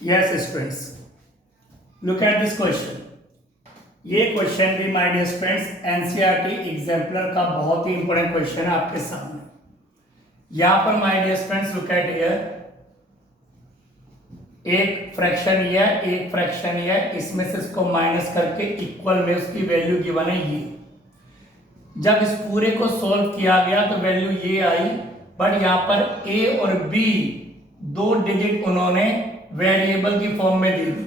Yes, students. Look at this question. ये question भी my dear students NCERT exemplar का बहुत ही इंपॉर्टेंट क्वेश्चन है आपके सामने। यहां पर my dear students look at here, एक फ्रैक्शन ये, इसमें से इसको माइनस करके इक्वल में उसकी वैल्यू गिवन है ये। जब इस पूरे को सॉल्व किया गया तो वैल्यू ये आई, बट यहाँ पर ए और बी दो डिजिट उन्होंने वेरिएबल की फॉर्म में दे दी,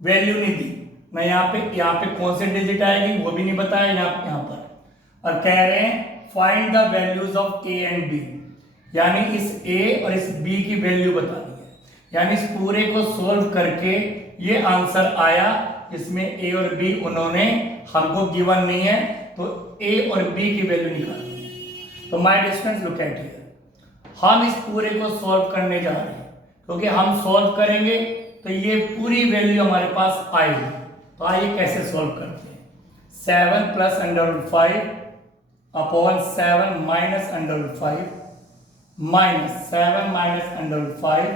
वैल्यू नहीं दी। मैं यहाँ पे कौन से डिजिट आएगी वो भी नहीं बताया यहाँ पर। और कह रहे हैं find the values of A and B, यानी इस ए और इस बी की वैल्यू बतानी है। यानी इस पूरे को सोल्व करके ये आंसर आया, इसमें ए और बी उन्होंने हमको गिवन नहीं है, तो ए और बी की वैल्यू निकालनी है। तो my distance look at here, हम इस पूरे को सॉल्व करने जा रहे हैं, क्योंकि हम सॉल्व करेंगे तो ये पूरी वैल्यू हमारे पास आएगी। तो आइए कैसे सॉल्व करते हैं। 7 plus √5 upon 7 minus √5 minus 7 minus √5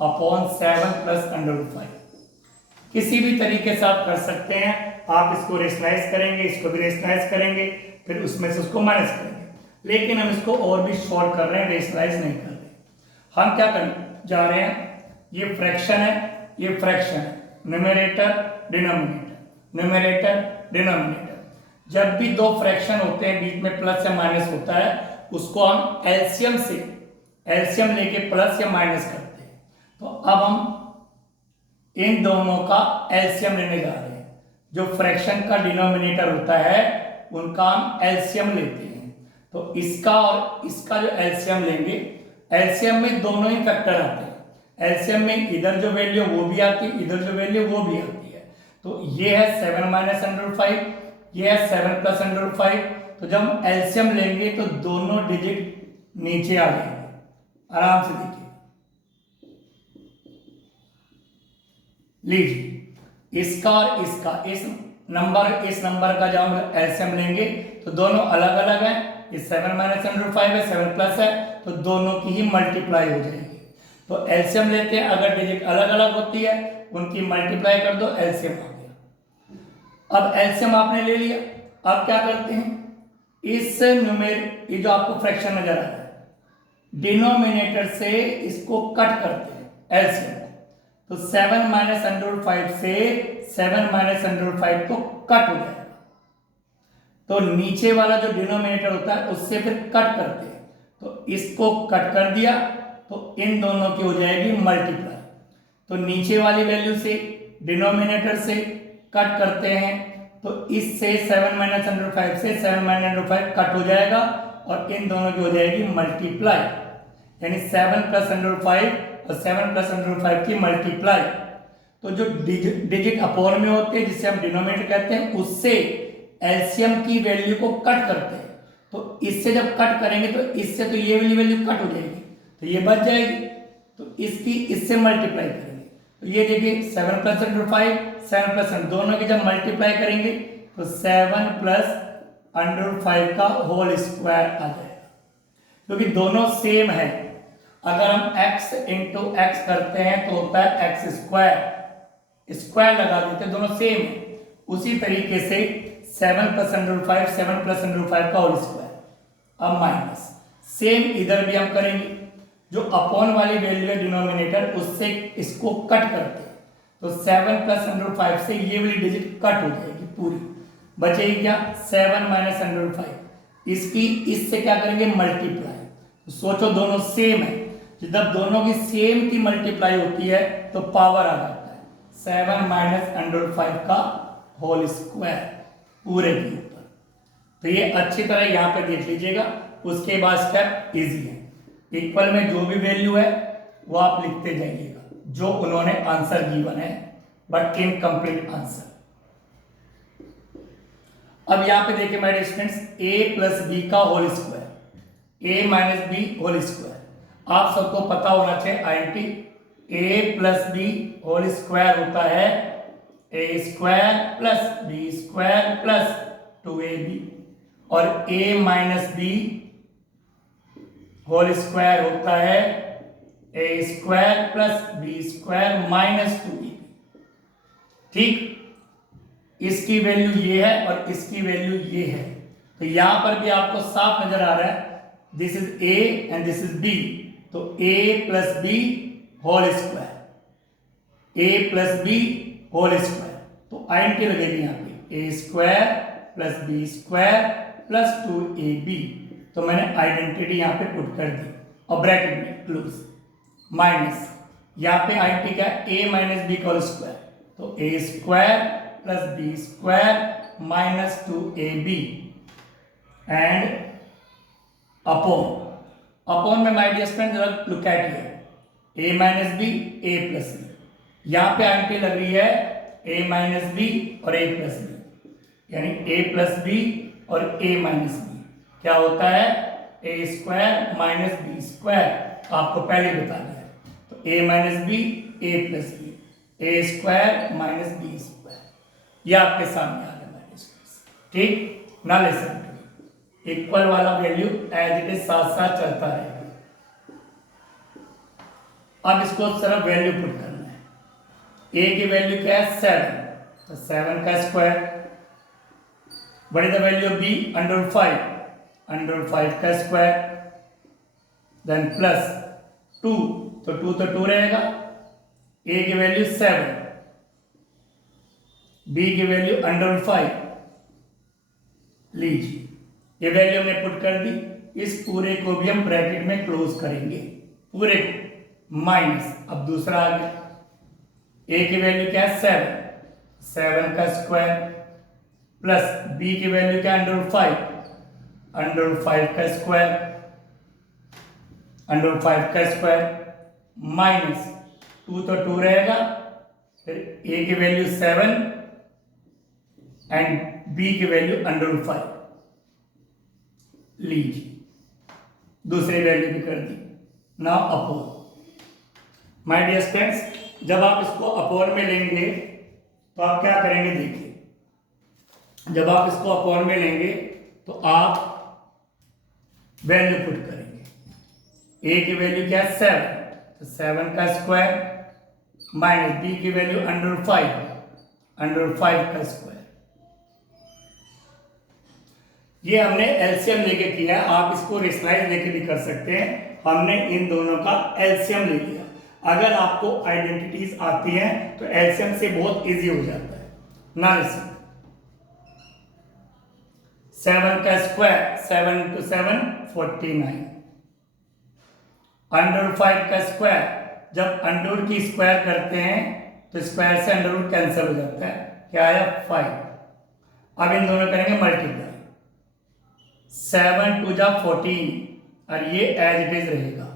upon 7 plus √5। किसी भी तरीके से आप कर सकते हैं। आप इसको रेशनलाइज करेंगे, इसको भी रेशनलाइज करेंगे, फिर उसमें से उसको माइनस करेंगे। लेकिन हम इसको और भी शॉर्ट कर रहे हैं, रेशनलाइज नहीं कर रहे। हम क्या करने जा रहे हैं, ये फ्रैक्शन है, ये फ्रैक्शन है, न्यूमरेटर डिनोमिनेटर, न्यूमरेटर डिनोमिनेटर। जब भी दो फ्रैक्शन होते हैं बीच में प्लस या माइनस होता है, उसको हम एलसीएम लेके प्लस या माइनस करते हैं। तो अब हम इन दोनों का एलसीएम लेने जा रहे हैं। जो फ्रैक्शन का डिनोमिनेटर होता है उनका हम एलसीएम लेते हैं। तो इसका और इसका जो एलसीएम लेंगे, एलसीएम में दोनों ही फैक्टर आते हैं। एलसीएम में इधर जो वैल्यू वो भी आती है, इधर जो वैल्यू वो भी आती है। तो ये है 7 माइनस √5, ये है 7 प्लस √5। तो जब हम एलसीएम लेंगे तो दोनों डिजिट नीचे आ जाएंगे। आराम से देखिए, लीजिए इसका और इसका, इस नंबर का जब हम एलसीएम लेंगे तो दोनों अलग अलग हैं। ये 7 माइनस √5 है, 7 प्लस है, तो दोनों की ही मल्टीप्लाई हो जाएगी। तो एलसीएम लेते हैं, अगर डिजिट अलग अलग होती है उनकी मल्टीप्लाई कर दो, एलसीएम आ गया। अब एलसीएम आपने ले लिया, अब क्या करते हैं, इस ये जो आपको फ्रैक्शन नजर आ रहा है, डिनोमिनेटर से इसको कट करते हैं एलसीएम। तो 7 माइनस √5 से 7 माइनस √5 तो कट हो जाएगा। तो नीचे वाला जो डिनोमिनेटर होता है उससे फिर कट करते हैं। तो इसको कट कर दिया तो इन दोनों की हो जाएगी मल्टीप्लाई। तो नीचे वाली वैल्यू से डिनोमिनेटर से कट करते हैं, तो इससे 7 माइनस √5 से 7 माइनस √5 कट हो जाएगा और इन दोनों की हो जाएगी मल्टीप्लाई। यानी 7 प्लस √5 और 7 प्लस √5 की मल्टीप्लाई। तो जो डिजिट अपोन में होते हैं, जिसे हम डिनोमिनेटर कहते हैं, उससे एलसीएम की वैल्यू को कट करते हैं। तो इससे जब कट करेंगे तो इससे तो ये वाली वैल्यू कट हो जाएगी, तो ये बच जाएगी। तो इसकी इससे मल्टीप्लाई करेंगे, तो ये देखिए 7 प्लस √5 7 प्लस दोनों की जब मल्टीप्लाई करेंगे तो 7 प्लस √5 का होल स्क्वायर आ जाएगा, क्योंकि दोनों सेम है। अगर हम x इंटू एक्स करते हैं तो होता है x स्क्वायर लगा देते हैं, दोनों सेम है। उसी तरीके से 7 प्लस √5 7 प्लस √5 का होल स्क्वायर। अब माइनस सेम इधर भी हम करेंगे, जो अपॉन वाली वैल्यू है डिनोमिनेटर, उससे इसको कट करते हैं। तो 7 प्लस √5 से ये वाली डिजिट कट हो जाएगी पूरी, बचेगी क्या 7 माइनस √5। इसकी इससे क्या करेंगे मल्टीप्लाई। तो सोचो दोनों सेम है, जब दोनों की सेम की मल्टीप्लाई होती है तो पावर आ जाता है 7 माइनस √5 का होल स्क्वायर पूरे के ऊपर। तो ये अच्छी तरह यहाँ पे देख लीजिएगा। उसके बाद स्टेप इजी है, इक्वल में जो भी वैल्यू है वो आप लिखते जाइएगा जो उन्होंने आंसर गिवन है, बट इनकम्प्लीट आंसर। अब यहां पे देखिए मेरे स्टूडेंट्स, a प्लस बी का whole square, a minus B whole square. आप सबको पता होना चाहिए it, a plus B whole square होता है a square plus B square plus 2ab, और a minus B whole square होता है A square plus B square minus 2ab। ठीक, इसकी वैल्यू ये है और इसकी वैल्यू ये है, तो यहां पर भी आपको साफ नजर आ रहा है, this is A and this is B, तो a plus B whole square, a plus B whole square, तो आइडेंटिटी लगेगी यहाँ पे A square plus B square plus 2ab। तो मैंने आइडेंटिटी यहाँ पे पुट कर दी और ब्रैकेट में क्लोज माइनस, यहाँ पे आइडेंटिटी क्या है, a minus B whole square, तो A square plus B square minus 2ab and upon में माय डियर फ्रेंड जरा look at here, a minus B a plus B, यहाँ पे आइडेंटिटी लग रही है a माइनस बी और a प्लस बी, यानी a प्लस बी और a माइनस बी क्या होता है, a square minus B square, आपको पहले बता दिया है, तो a minus B a plus B, a square minus B square, यह आपके सामने आ रहा है। ठीक, ना लेसन इक्वल वाला वैल्यू एज इट इज साथ साथ चलता रहेगा। अब इसको सिर्फ वैल्यू पुट करना है, a की वैल्यू क्या है 7, तो 7 का square, what is the value of b under 5 का स्क्वायर, देन प्लस 2, तो 2 तो 2 रहेगा, a की वैल्यू 7, b की वैल्यू अंडर 5, लीजिए ये वैल्यू हमने पुट कर दी, इस पूरे को भी हम ब्रैकेट में क्लोज करेंगे, पूरे माइनस, अब दूसरा आ गया, a की वैल्यू क्या है 7 का स्क्वायर प्लस b की वैल्यू क्या अंडर 5 का स्क्वायर माइनस 2 तो 2 रहेगा, फिर a की वैल्यू 7 एंड b की वैल्यू अंडर 5, लीजिए दूसरी वैल्यू भी कर दी। Now upon, my dear friends, जब आप इसको अपॉन में लेंगे तो आप क्या करेंगे, देखिए, जब आप इसको अपॉन में लेंगे तो आप वैल्यू पुट करेंगे, a की वैल्यू क्या है 7, तो 7 का स्क्वायर माइनस b की वैल्यू अंडर 5 का स्क्वायर, ये हमने एलसीएम लेके किया, आप इसको रेशनलाइज लेके भी कर सकते हैं, हमने इन दोनों का एलसीएम ले लिया। अगर आपको आइडेंटिटीज आती हैं तो एलसीएम से बहुत इजी हो जाता है। ना लिसन, 7 का स्क्वायर 7 इंटू 7 49, अंडर 5 का स्क्वायर, जब अंडर की स्क्वायर करते हैं तो स्क्वायर से अंडर कैंसिल हो जाता है, क्या आया 5। अब इन दोनों करेंगे मल्टीप्लाई, 7 टू जा 14 और ये एज इट इज रहेगा,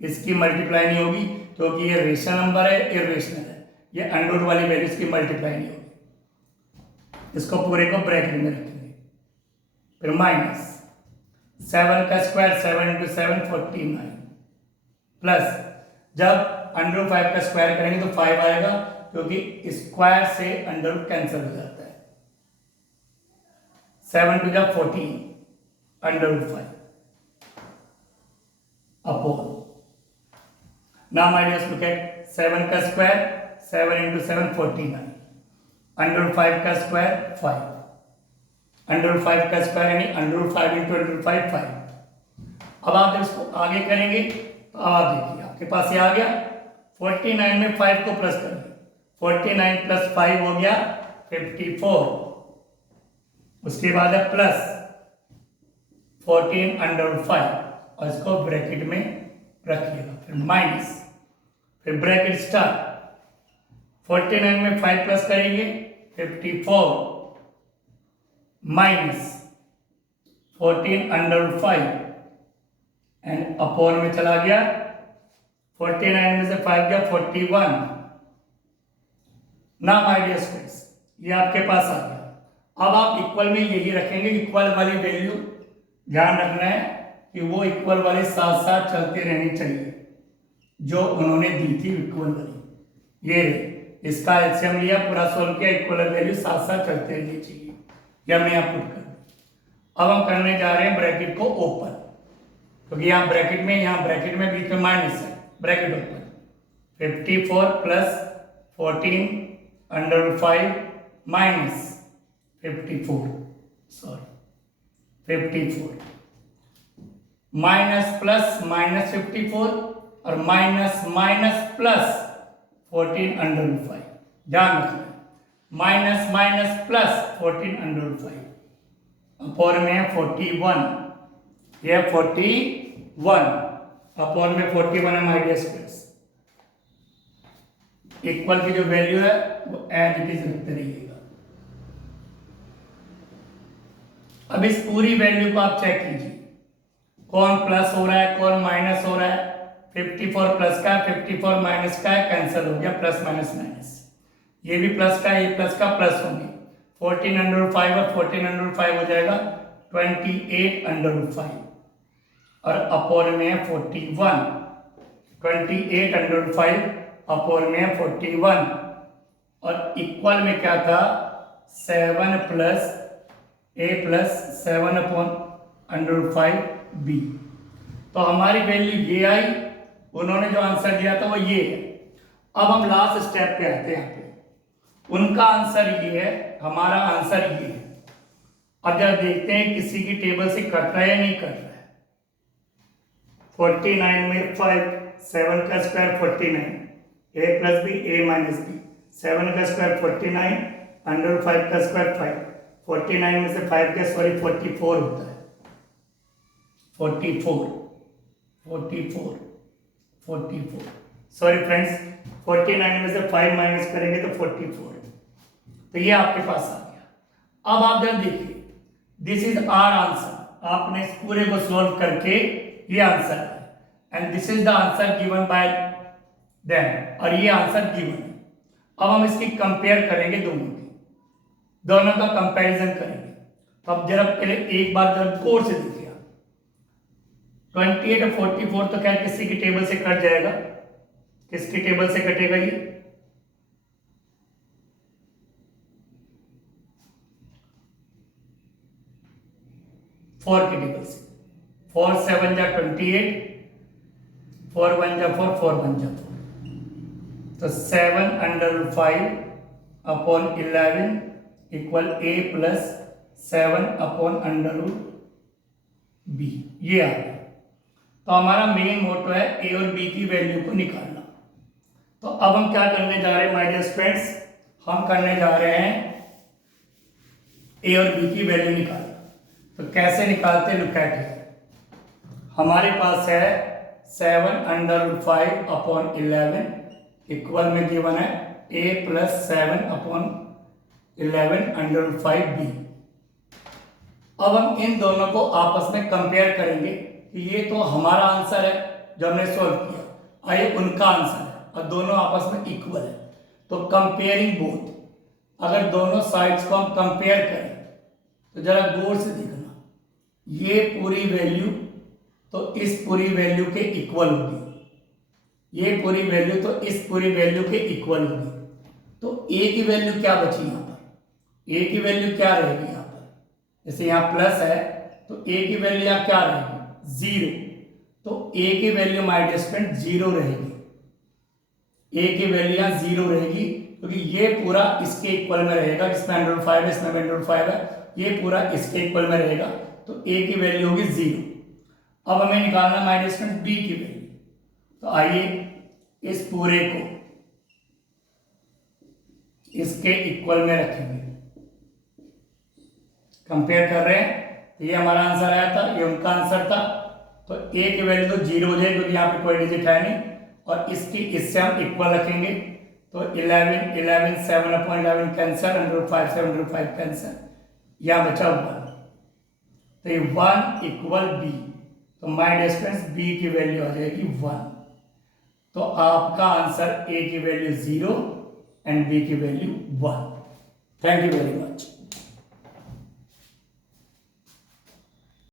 इसकी मल्टीप्लाई नहीं होगी क्योंकि ये रेशनल नंबर है, इरेशनल है, ये अंडर वाली वैल्यूज की मल्टीप्लाई नहीं होगी। इसको पूरे को ब्रैकेट में रखेंगे, फिर माइनस 7 का स्क्वायर 7 इंटू 7 49 प्लस जब अंडर 5 का स्क्वायर करेंगे तो 5 आएगा क्योंकि स्क्वायर से अंडर कैंसिल हो जाता है, 7 टू जा 14 under 5 upon, now my dear look at 7 का स्क्वायर 7 इंटू 7 49, अंडर 5 का स्क्वायर 5, अंडर 5 का स्क्वायर यानी अंडर 5 इंटू अंडर 5। अब आप जब इसको आगे करेंगे तो अब आप देखिए आपके पास ये आ गया, 49 में 5 को प्लस करेंगे, 49 प्लस 5 हो गया 54, उसके बाद है प्लस 14 अंडर 5 और इसको ब्रैकेट में रखिएगा, फिर माइनस, फिर ब्रैकेट स्टार्ट, 49 में 5 प्लस करेंगे 54 माइनस 14 अंडर 5 एंड अपॉन में चला गया, 49 में से 5 गया 41। ना माय डियर स्टूडेंट्स, ये आपके पास आ गया। अब आप इक्वल में यही रखेंगे, इक्वल वाली वैल्यू ध्यान रखना है कि वो इक्वल वाले साथ साथ चलते रहनी चाहिए, जो उन्होंने दी थी इक्वल वाली, ये इसका एलसीएम लिया, पूरा सोल्व किया, इक्वल वैल्यू साथ साथ चलते रहनी चाहिए, ये हमने यहाँ पुट कर दिया। अब हम करने जा रहे हैं ब्रैकेट को ओपन, क्योंकि यहाँ ब्रैकेट में बीच में माइनस है, bracket open, 54 plus 14 under 5 minus 54, sorry 54, minus plus minus 54 और माइनस माइनस प्लस 14 अंडर 5, ध्यान रखना, माइनस माइनस प्लस 14 अंडर 5, अपोर में 41, यह 41 अपोर में 41 है माय डियर स्टूडेंट्स। इक्वल की जो वैल्यू है वो एज इट इज रखते रहिएगा। अब इस पूरी वैल्यू को आप चेक कीजिए, कौन प्लस हो रहा है कौन माइनस हो रहा है। 54 प्लस का 54 माइनस का है, कैंसिल हो गया, प्लस माइनस माइनस, ये भी प्लस का ये प्लस का प्लस होंगे, 14 अंडर 5 और 14 अंडर 5 हो जाएगा 28 अंडर 5 और अपोर में 41, 28 अंडर 5 अपोर में 41 और इक्वल में क्या था 7 plus a plus 7 upon under 5 b। तो हमारी वैल्यू ये आई, उन्होंने जो आंसर दिया था वो ये है। अब हम लास्ट स्टेप पे आते हैं, यहाँ पे उनका आंसर ये है, हमारा आंसर ये है। अब जब देखते हैं किसी की टेबल से कट रहा है या नहीं कट रहा है। 49 में 5, 7 का square 49, a plus B a minus B, 7 का स्क्वायर 49 अंडर 5 का स्क्वायर 5, 49 में से 5 का सॉरी 44 होता है, 44 सॉरी फ्रेंड्स, 49 में से 5 माइनस करेंगे तो 44, तो ये आपके पास आ गया। अब आप जब देखिए, दिस इज आवर आंसर, आपने इस पूरे को सॉल्व करके ये आंसर है and this is the answer given by them, और ये आंसर गिवन है। अब हम इसकी कंपेयर करेंगे दोनों का कंपैरिजन करेंगे। तो अब जरा पहले एक बार जरा गौर से देखिए, 28 और 44 तो क्या किसी की टेबल से कट जाएगा, किसकी टेबल से कटेगा ये, फोर की टेबल से, 4 7 जा 28, 4 1 जा 4, 4 1 जा 4, तो 7 under 5 upon 11 equal a plus 7 upon under b, ये आ गया। तो हमारा मेन मोटो है a और b की वैल्यू को निकालना। तो अब हम क्या करने जा रहे हैं माय डियर स्टूडेंट्स, हम करने जा रहे हैं a और b की वैल्यू निकालना। तो कैसे निकालते हैं, लुक एट हियर। हमारे पास है 7 अंडर 5 अपॉन 11 इक्वल में गिवन है a plus 7 upon 11 under 5b। अब हम इन दोनों को आपस में कंपेयर करेंगे कि ये तो हमारा आंसर है जो हमने सॉल्व किया, और ये उनका आंसर है, और दोनों आपस में इक्वल है। तो कंपेयरिंग बोथ, अगर दोनों साइड्स को हम कंपेयर करें तो जरा गौर से देखना, ये पूरी वैल्यू तो इस पूरी वैल्यू के इक्वल होगी, ये पूरी वैल्यू तो इस पूरी वैल्यू के इक्वल होगी। तो a की वैल्यू क्या बची यहाँ पर, a की वैल्यू क्या रहेगी यहाँ पर, जैसे यहाँ प्लस है तो a की वैल्यू यहाँ क्या रहेगी 0, तो a की वैल्यू माय डियर स्टूडेंट 0 रहेगी, a की वैल्यू यहाँ 0 रहेगी, क्योंकि ये पूरा इसके इक्वल में रहेगा, जिसमें अंडर 5 है इसमें अंडर 5 है, ये पूरा इसके इक्वल में रहेगा, तो a की वैल्यू होगी 0। अब हमें निकालना माय डियर स्टूडेंट b की वैल्यू। तो आइए इस पूरे को इसके इक्वल में रखेंगे, कंपेयर कर रहे हैं, तो ये हमारा आंसर आया था, ये उनका आंसर था। तो a की वैल्यू तो 0 हो जाएगी क्योंकि यहाँ पे कोई डिजिट है नहीं, और इसकी इससे हम इक्वल रखेंगे, तो 11 11 7 upon 11 cancer, under 5 7 under 5 cancer, यहाँ बचा 1, तो ये 1 इक्वल b, तो माय डियर स्टूडेंट्स b की वैल्यू आ जाएगी 1। तो आपका आंसर a की वैल्यू 0 एंड b की value 1। Thank you very much.